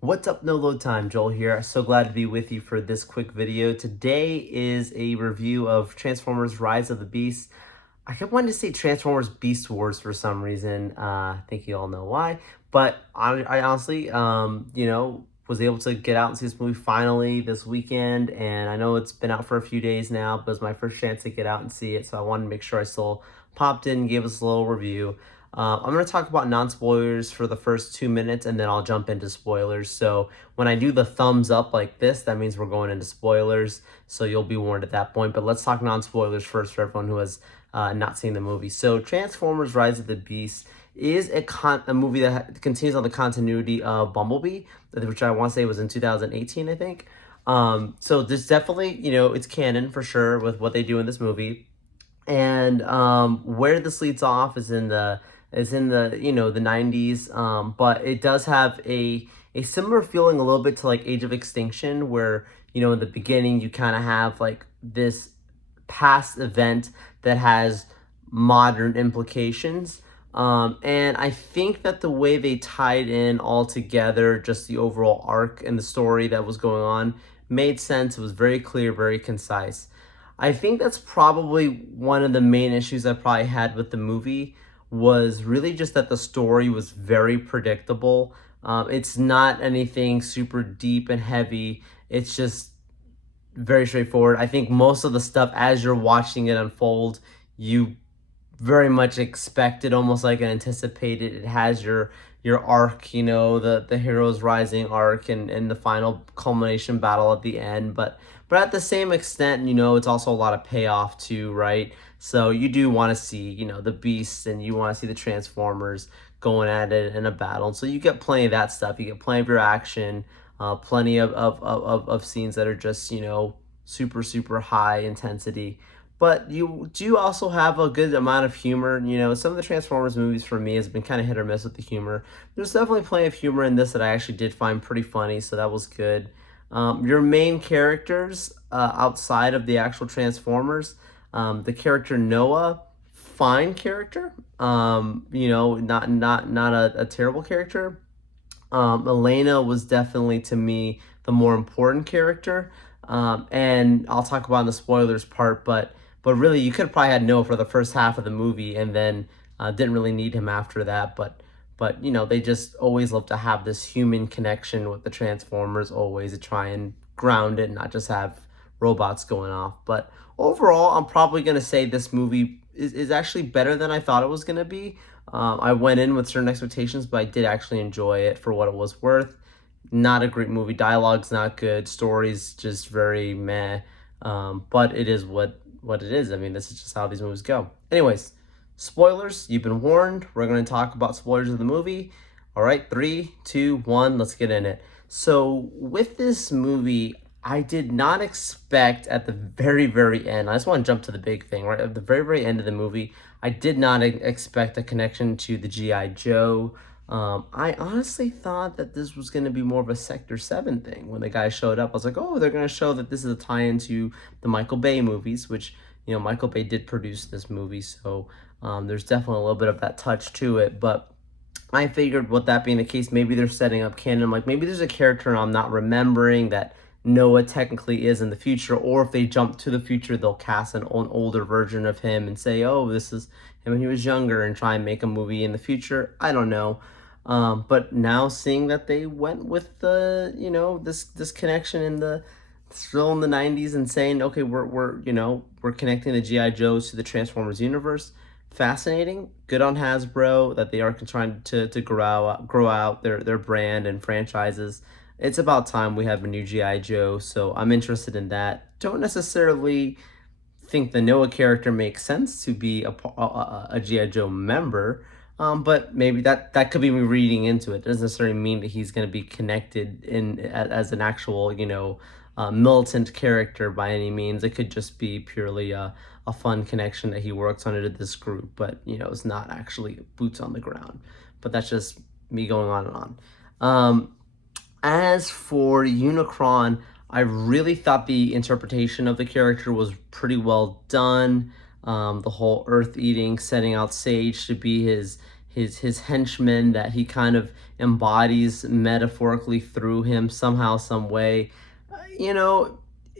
What's up, No Load Time? Joel here. So glad to be with you for this quick video. Today is a review of Transformers Rise of the Beast. I kept wanting to say Transformers Beast Wars for some reason. I think you all know why. But I honestly, was able to get out and see this movie finally this weekend. And I know it's been out for a few days now, but it was my first chance to get out and see it. So I wanted to make sure I still popped in and gave us a little review. I'm going to talk about non-spoilers for the first 2 minutes, and then I'll jump into spoilers. So when I do the thumbs up like this, that means we're going into spoilers. So you'll be warned at that point. But let's talk non-spoilers first for everyone who has not seen the movie. So Transformers Rise of the Beast is a movie that continues on the continuity of Bumblebee, which I want to say was in 2018, I think. So there's definitely, it's canon for sure with what they do in this movie. And where this leads off is in the the 90s, but it does have a similar feeling a little bit to like Age of Extinction, where in the beginning you kind of have like this past event that has modern implications. And I think that the way they tied in all together, just the overall arc and the story that was going on, made sense. It was very clear, very concise. I think that's probably one of the main issues I probably had with the movie, was really just that the story was very predictable. It's not anything super deep and heavy. It's just very straightforward. I think most of the stuff as you're watching it unfold, you very much expected, almost like an anticipated. It has your arc, the heroes rising arc, and the final culmination battle at the end. But at the same extent, it's also a lot of payoff too, right? So you do want to see, the beasts, and you want to see the Transformers going at it in a battle. So you get plenty of that stuff. You get plenty of your action, plenty of scenes that are just, super, super high intensity. But you do also have a good amount of humor. Some of the Transformers movies for me has been kind of hit or miss with the humor. There's definitely plenty of humor in this that I actually did find pretty funny, so that was good. Your main characters, outside of the actual Transformers, the character Noah, fine character. Not a terrible character. Elena was definitely, to me, the more important character. And I'll talk about in the spoilers part, but really you could have probably had Noah for the first half of the movie, and then didn't really need him after that. But they just always love to have this human connection with the Transformers, always to try and ground it, not just have robots going off. But overall, I'm probably gonna say this movie is actually better than I thought it was gonna be. I went in with certain expectations, but I did actually enjoy it for what it was worth. Not a great movie. Dialogue's not good. Story's just very meh. But it is what it is. I mean, this is just how these movies go. Anyways, spoilers. You've been warned. We're going to talk about spoilers of the movie. All right, 3, 2, 1. Let's get in it. So with this movie, I did not expect at the very, very end. I just want to jump to the big thing, right? At the very, very end of the movie, I did not expect a connection to the G.I. Joe. I honestly thought that this was going to be more of a Sector 7 thing. When the guy showed up, I was like, oh, they're going to show that this is a tie-in to the Michael Bay movies, which, Michael Bay did produce this movie, so there's definitely a little bit of that touch to it. But I figured, with that being the case, maybe they're setting up canon. Like, maybe there's a character I'm not remembering that Noah technically is in the future, or if they jump to the future, they'll cast an older version of him and say, oh, this is him when he was younger, and try and make a movie in the future. I don't know. But now seeing that they went with the, this connection in the still in the 90s, and saying, okay, we're connecting the GI Joes to the Transformers universe. Fascinating. Good on Hasbro that they are trying to grow out their brand and franchises. It's about time we have a new GI Joe, so I'm interested in that. Don't necessarily think the Noah character makes sense to be a G.I. Joe member, but maybe that could be me reading into it. It doesn't necessarily mean that he's going to be connected as an actual, militant character by any means. It could just be purely a fun connection that he works under this group, but, it's not actually boots on the ground. But that's just me going on and on. As for Unicron, I really thought the interpretation of the character was pretty well done. The whole Earth eating, setting out Sage to be his henchmen that he kind of embodies metaphorically through him somehow, some way. You know,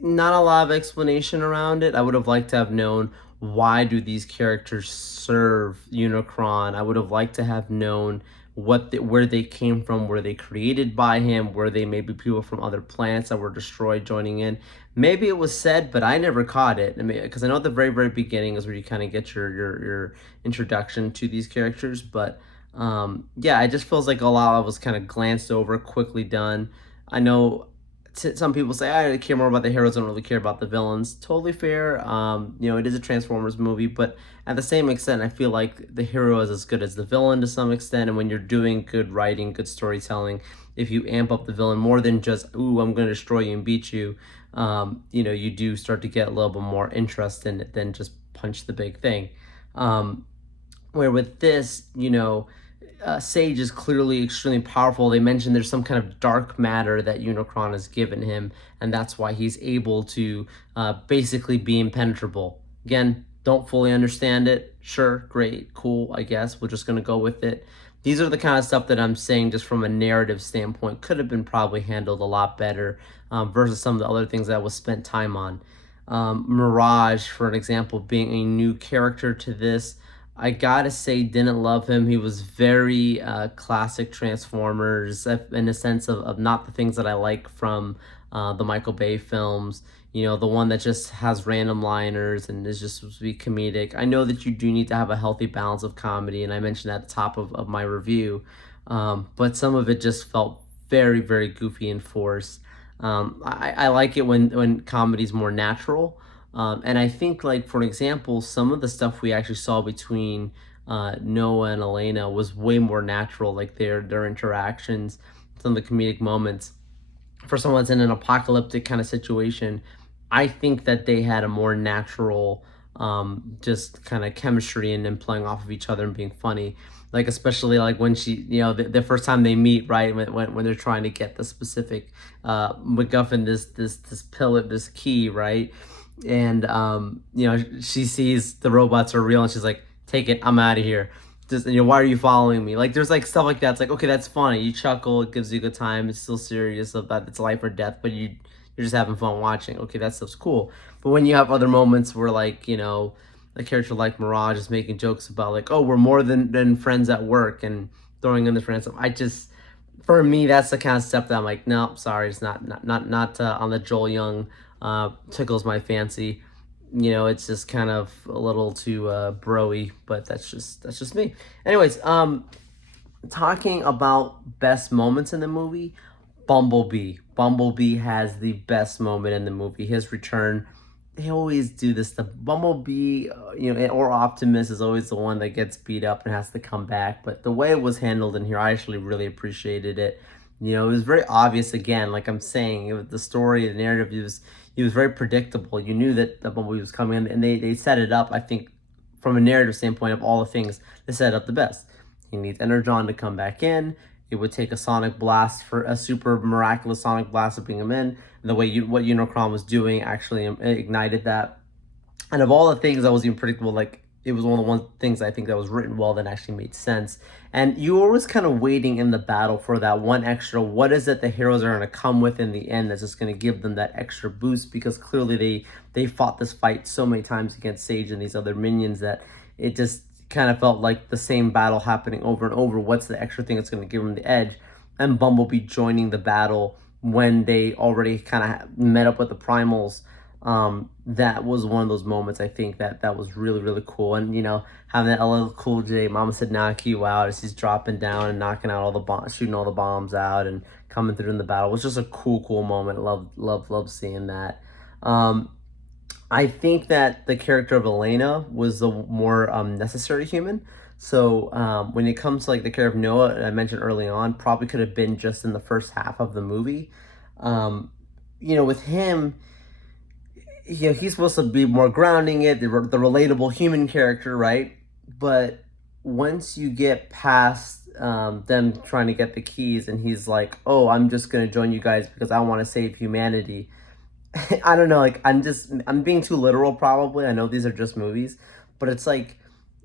not a lot of explanation around it. I would have liked to have known, why do these characters serve Unicron. I would have liked to have known where they came from. Were they created by him? Were they maybe people from other planets that were destroyed joining in? Maybe it was said, but I never caught it. I mean, because I know at the very, very beginning is where you kind of get your introduction to these characters. But yeah, it just feels like a lot was kind of glanced over, quickly done. I know some people say, I care more about the heroes, I don't really care about the villains. Totally fair. You know, it is a Transformers movie, but at the same extent, I feel like the hero is as good as the villain to some extent. And when you're doing good writing, good storytelling, if you amp up the villain more than just, ooh, I'm going to destroy you and beat you, you know, you do start to get a little bit more interest in it than just punch the big thing. Where with this, you know, Sage is clearly extremely powerful. They mentioned there's some kind of dark matter that Unicron has given him, and that's why he's able to basically be impenetrable. Again, don't fully understand it. Sure, great, cool, I guess. We're just going to go with it. These are the kind of stuff that I'm saying just from a narrative standpoint could have been probably handled a lot better versus some of the other things that was spent time on. Mirage, for an example, being a new character to this, I gotta say, didn't love him. He was very classic Transformers in the sense of not the things that I like from the Michael Bay films. You know, the one that just has random liners and is just supposed to be comedic. I know that you do need to have a healthy balance of comedy, and I mentioned that at the top of my review. But some of it just felt very, very goofy and forced. I like it when comedy's more natural. And I think, like, for example, some of the stuff we actually saw between Noah and Elena was way more natural, like their interactions, some of the comedic moments. For someone that's in an apocalyptic kind of situation, I think that they had a more natural, just kind of chemistry and playing off of each other and being funny. Like, especially like when she, you know, the first time they meet, right, when they're trying to get the specific MacGuffin, this pill, this key, right, and you know, she sees the robots are real and she's like, take it, I'm out of here. Just, you know, why are you following me? Like, there's like stuff like that. It's like, okay, that's funny, you chuckle, it gives you a good time, it's still serious about it's life or death, but you're just having fun watching. Okay, that stuff's cool. But when you have other moments where, like, you know, a character like Mirage is making jokes about, like, oh, we're more than friends at work, and throwing in this ransom, I just, for me, that's the kind of stuff that I'm like, no, sorry, it's not on the Joel Young tickles my fancy. You know, it's just kind of a little too broy, but that's just me. Anyways, talking about best moments in the movie, Bumblebee. Bumblebee has the best moment in the movie. His return. They always do this stuff. Bumblebee, you know, or Optimus is always the one that gets beat up and has to come back. But the way it was handled in here, I actually really appreciated it. You know, it was very obvious. Again, like I'm saying, it was the story, the narrative. It was very predictable. You knew that the Bumblebee was coming, and they set it up. I think from a narrative standpoint of all the things, they set it up the best. He needs Energon to come back in. It would take a sonic blast, for a super miraculous sonic blast to bring him in. And the way what Unicron was doing actually ignited that. And of all the things that was even predictable, like, it was one of the things I think that was written well that actually made sense. And you were always kind of waiting in the battle for that one extra, what is it the heroes are going to come with in the end that's just going to give them that extra boost, because clearly they fought this fight so many times against Sage and these other minions that it just kind of felt like the same battle happening over and over. What's the extra thing that's going to give them the edge? And Bumblebee joining the battle when they already kind of met up with the Primals. That was one of those moments, I think, that was really, really cool. And, you know, having that LL Cool J Mama Said Knock You Out as he's dropping down and knocking out all the bombs, shooting all the bombs out and coming through in the battle was just a cool moment. Love seeing that. I think that the character of Elena was the more necessary human. So when it comes to, like, the character of Noah, I mentioned early on, probably could have been just in the first half of the movie. You know, with him, you know, he's supposed to be more grounding it, the relatable human character, right? But once you get past them trying to get the keys, and he's like, oh, I'm just going to join you guys because I want to save humanity. I don't know, like, I'm being too literal probably. I know these are just movies, but it's like,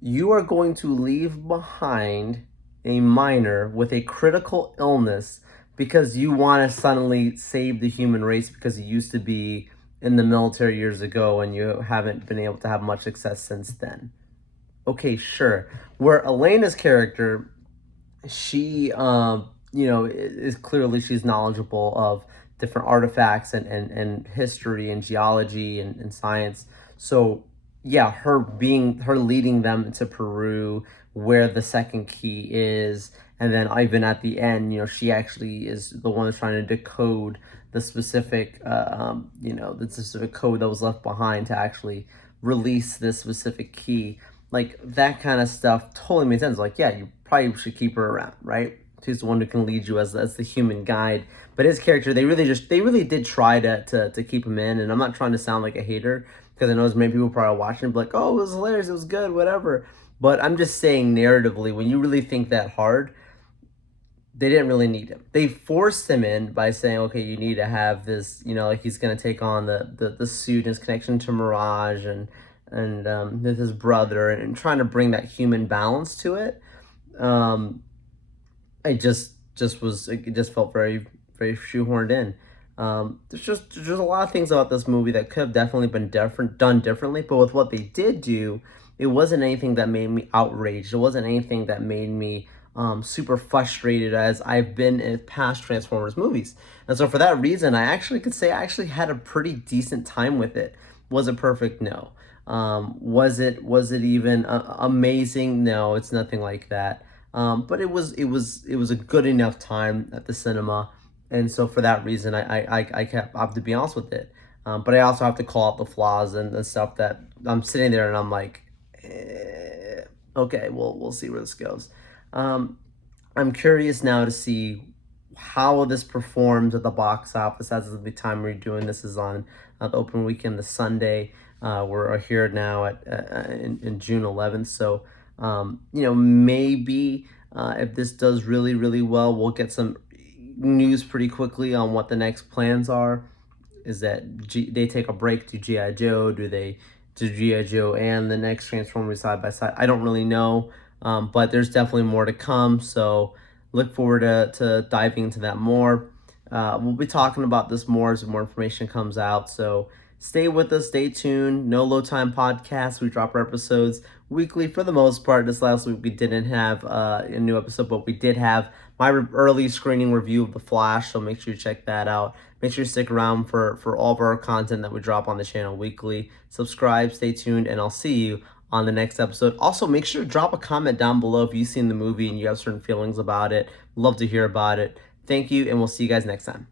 you are going to leave behind a minor with a critical illness because you want to suddenly save the human race because you used to be in the military years ago and you haven't been able to have much success since then. Okay, sure. Where Elena's character, she is clearly, she's knowledgeable of different artifacts and history and geology and science. So yeah, her leading them to Peru where the second key is, and then even at the end, she actually is the one that's trying to decode the specific the specific code that was left behind to actually release this specific key. Like, that kind of stuff totally made sense. Like, yeah, you probably should keep her around, right? She's the one who can lead you as the human guide. But his character, they really did try to keep him in. And I'm not trying to sound like a hater, because I know there's many people probably watching and be like, oh, it was hilarious, it was good, whatever. But I'm just saying, narratively, when you really think that hard, they didn't really need him. They forced him in by saying, okay, you need to have this, like he's going to take on the suit and his connection to Mirage and with his brother, and trying to bring that human balance to it. It just felt very, very shoehorned in. There's a lot of things about this movie that could have definitely been done differently, but with what they did do, it wasn't anything that made me outraged. It wasn't anything that made me super frustrated, as I've been in past Transformers movies. And so for that reason, I actually could say I actually had a pretty decent time with it. Was it perfect? No. Was it even amazing? No, it's nothing like that. But it was a good enough time at the cinema, and so for that reason, I have to be honest with it. But I also have to call out the flaws and the stuff that I'm sitting there and I'm like, okay, we'll see where this goes. I'm curious now to see how this performs at the box office, as of the time we're doing this is on the open weekend, the Sunday. We're here now in June 11th, so maybe if this does really, really well, we'll get some news pretty quickly on what the next plans are. Is that they take a break to G.I. Joe? Do they do G.I. Joe and the next Transformers side by side? I don't really know, but there's definitely more to come, so look forward to diving into that more. We'll be talking about this more as more information comes out, so stay with us, stay tuned. No Low Time Podcast. We drop our episodes weekly for the most part. This last week we didn't have a new episode, but we did have my early screening review of The Flash, so make sure you check that out. Make sure you stick around for all of our content that we drop on the channel weekly. Subscribe, stay tuned, and I'll see you on the next episode. Also, make sure to drop a comment down below if you've seen the movie and you have certain feelings about it. Love to hear about it. Thank you, and we'll see you guys next time.